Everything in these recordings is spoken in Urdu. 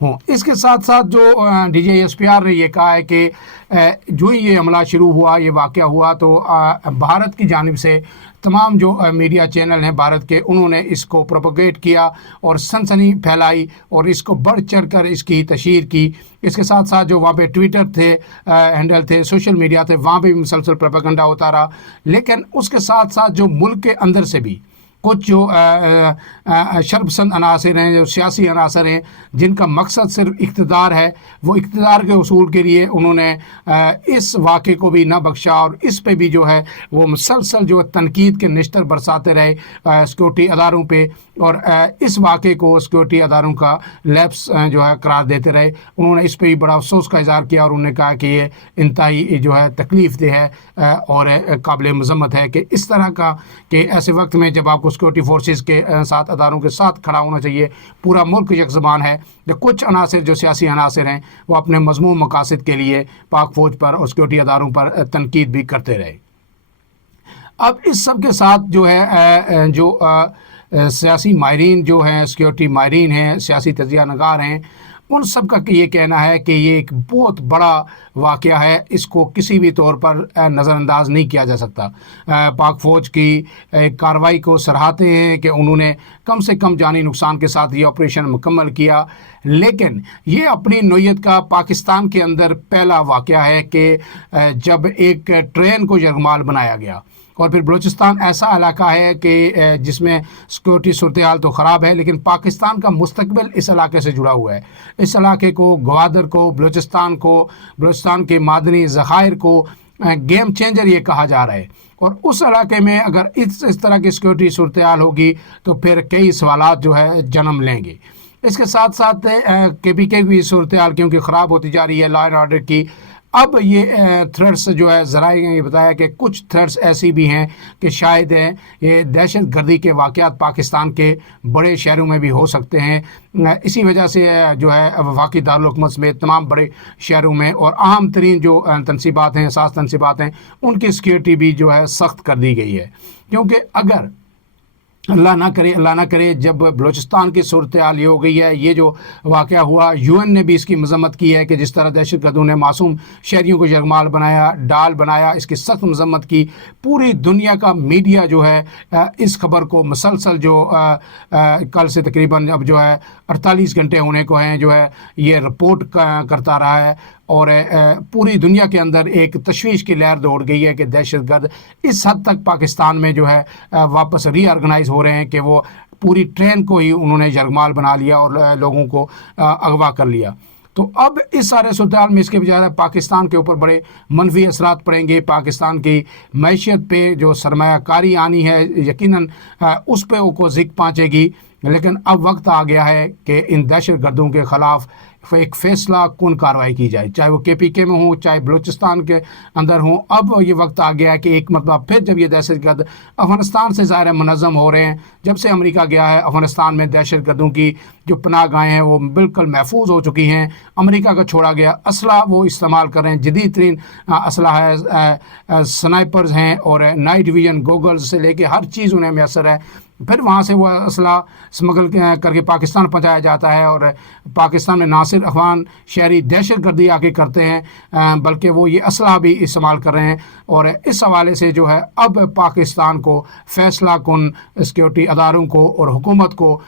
ہوں۔ اس کے ساتھ ساتھ جو D G S P R نے یہ کہا ہے کہ جو ہی یہ حملہ شروع ہوا، یہ واقعہ ہوا، تو بھارت کی جانب سے تمام جو میڈیا چینل ہیں بھارت کے، انہوں نے اس کو پروپیگیٹ کیا اور سنسنی پھیلائی اور اس کو بڑھ چڑھ کر اس کی تشہیر کی۔ اس کے ساتھ ساتھ جو وہاں پہ ٹویٹر تھے، ہینڈل تھے، سوشل میڈیا تھے، وہاں پہ بھی مسلسل پروپیگنڈا ہوتا رہا۔ لیکن اس کے ساتھ ساتھ جو ملک کے اندر سے بھی کچھ جو شرپسند عناصر ہیں، جو سیاسی عناصر ہیں، جن کا مقصد صرف اقتدار ہے، وہ اقتدار کے حصول کے لیے انہوں نے اس واقعے کو بھی نہ بخشا اور اس پہ بھی جو ہے وہ مسلسل جو تنقید کے نشتر برساتے رہے سیکورٹی اداروں پہ، اور اس واقعے کو سیکورٹی اداروں کا لیپس جو ہے قرار دیتے رہے۔ انہوں نے اس پہ بھی بڑا افسوس کا اظہار کیا اور انہوں نے کہا کہ یہ انتہائی جو ہے تکلیف دہ ہے اور قابل مذمت ہے کہ اس طرح کا، کہ ایسے وقت میں جب آپ کو سیکورٹی فورسز کے ساتھ، اداروں کے ساتھ کھڑا ہونا چاہیے، پورا ملک یک زبان ہے، جو کچھ عناصر جو سیاسی عناصر ہیں وہ اپنے مذموم مقاصد کے لیے پاک فوج پر اور سیکورٹی اداروں پر تنقید بھی کرتے رہے۔ اب اس سب کے ساتھ جو ہے جو سیاسی ماہرین جو ہیں، سیکورٹی ماہرین ہیں، سیاسی تجزیہ نگار ہیں، ان سب کا یہ کہنا ہے کہ یہ ایک بہت بڑا واقعہ ہے، اس کو کسی بھی طور پر نظر انداز نہیں کیا جا سکتا۔ پاک فوج کی کارروائی کو سراہتے ہیں کہ انہوں نے کم سے کم جانی نقصان کے ساتھ یہ آپریشن مکمل کیا، لیکن یہ اپنی نوعیت کا پاکستان کے اندر پہلا واقعہ ہے کہ جب ایک ٹرین کو یرغمال بنایا گیا۔ اور پھر بلوچستان ایسا علاقہ ہے کہ جس میں سیکورٹی صورتحال تو خراب ہے، لیکن پاکستان کا مستقبل اس علاقے سے جڑا ہوا ہے۔ اس علاقے کو، گوادر کو، بلوچستان کے معدنی ذخائر کو گیم چینجر یہ کہا جا رہا ہے، اور اس علاقے میں اگر اس طرح کی سیکورٹی صورتحال ہوگی تو پھر کئی سوالات جو ہے جنم لیں گے۔ اس کے ساتھ ساتھ کے پی کے کی صورتحال کیونکہ خراب ہوتی جا رہی ہے لا اینڈ آرڈر کی، اب یہ تھریٹس جو ہے ذرائع نے یہ بتایا کہ کچھ تھریٹس ایسی بھی ہیں کہ شاید یہ دہشت گردی کے واقعات پاکستان کے بڑے شہروں میں بھی ہو سکتے ہیں۔ اسی وجہ سے جو ہے وفاقی دارالحکومت سمیت تمام بڑے شہروں میں اور اہم ترین جو تنصیبات ہیں، اساس تنصیبات ہیں، ان کی سیکورٹی بھی جو ہے سخت کر دی گئی ہے، کیونکہ اگر اللہ نہ کرے جب بلوچستان کی صورتحال یہ ہو گئی ہے، یہ جو واقعہ ہوا، یو این نے بھی اس کی مذمت کی ہے کہ جس طرح دہشت گردوں نے معصوم شہریوں کو یرغمال بنایا، ڈال بنایا، اس کی سخت مذمت کی۔ پوری دنیا کا میڈیا جو ہے اس خبر کو مسلسل جو کل سے تقریباً اب جو ہے 48 گھنٹے ہونے کو ہیں، جو ہے یہ رپورٹ کرتا رہا ہے، اور پوری دنیا کے اندر ایک تشویش کی لہر دوڑ گئی ہے کہ دہشت گرد اس حد تک پاکستان میں جو ہے واپس ری آرگنائز ہو رہے ہیں کہ وہ پوری ٹرین کو ہی انہوں نے یرغمال بنا لیا اور لوگوں کو اغوا کر لیا۔ تو اب اس سارے صورتحال میں اس کے بجائے پاکستان کے اوپر بڑے منفی اثرات پڑیں گے۔ پاکستان کی معیشت پہ جو سرمایہ کاری آنی ہے، یقیناً اس پہ کو زک پہنچے گی، لیکن اب وقت آ گیا ہے کہ ان دہشت گردوں کے خلاف ایک فیصلہ کن کارروائی کی جائے، چاہے وہ کے پی کے میں ہوں، چاہے بلوچستان کے اندر ہوں۔ اب یہ وقت آ گیا ہے کہ ایک مرتبہ پھر جب یہ دہشت گرد افغانستان سے ظاہر منظم ہو رہے ہیں، جب سے امریکہ گیا ہے افغانستان میں دہشت گردوں کی جو پناہ گاہیں ہیں وہ بالکل محفوظ ہو چکی ہیں، امریکہ کا چھوڑا گیا اسلحہ وہ استعمال کر رہے ہیں، جدید ترین اسلحہ ہے، سنائپرز ہیں اور نائٹ ویژن گوگلز سے لے کے ہر چیز انہیں میسر ہے۔ پھر وہاں سے وہ اسلحہ اسمگل کر کے پاکستان پہنچایا جاتا ہے، اور پاکستان میں نہ صرف افغان شہری دہشت گردی آ کے کرتے ہیں بلکہ وہ یہ اسلحہ بھی استعمال کر رہے ہیں۔ اور اس حوالے سے جو ہے اب پاکستان کو فیصلہ کن سیکورٹی اداروں کو اور حکومت کو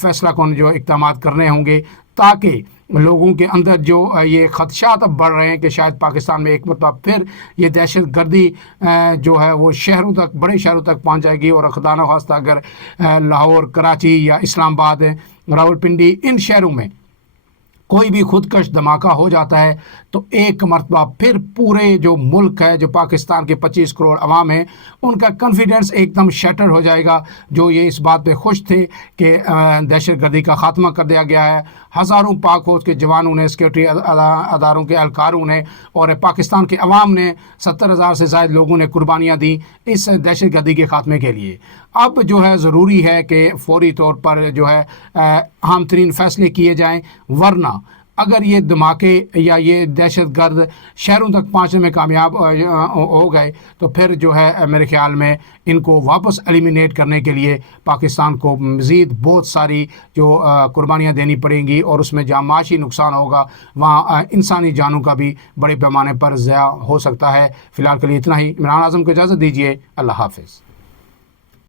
فیصلہ کن جو اقدامات کرنے ہوں گے، تاکہ لوگوں کے اندر جو یہ خدشات اب بڑھ رہے ہیں کہ شاید پاکستان میں ایک مرتبہ پھر یہ دہشت گردی جو ہے وہ شہروں تک، بڑے شہروں تک پہنچ جائے گی، اور خدا نخواستہ اگر لاہور، کراچی یا اسلام آباد، راولپنڈی، ان شہروں میں کوئی بھی خودکش دھماکہ ہو جاتا ہے تو ایک مرتبہ پھر پورے جو ملک ہے، جو پاکستان کے 25 کروڑ عوام ہیں، ان کا کانفیڈنس ایک دم شیٹر ہو جائے گا، جو یہ اس بات پہ خوش تھے کہ دہشت گردی کا خاتمہ کر دیا گیا ہے۔ ہزاروں پاک فوج کے جوانوں نے، سیکورٹی اداروں کے اہلکاروں نے اور پاکستان کے عوام نے، 70,000 سے زائد لوگوں نے قربانیاں دیں اس دہشت گردی کے خاتمے کے لیے۔ اب جو ہے ضروری ہے کہ فوری طور پر جو ہے اہم ترین فیصلے کیے جائیں، ورنہ اگر یہ دھماکے یا یہ دہشت گرد شہروں تک پہنچنے میں کامیاب ہو گئے تو پھر جو ہے میرے خیال میں ان کو واپس ایلیمینیٹ کرنے کے لیے پاکستان کو مزید بہت ساری جو قربانیاں دینی پڑیں گی، اور اس میں جہاں معاشی نقصان ہوگا وہاں انسانی جانوں کا بھی بڑے پیمانے پر ضیاع ہو سکتا ہے۔ فی الحال کے لیے اتنا ہی۔ عمران اعظم کو اجازت دیجیے، اللہ حافظ۔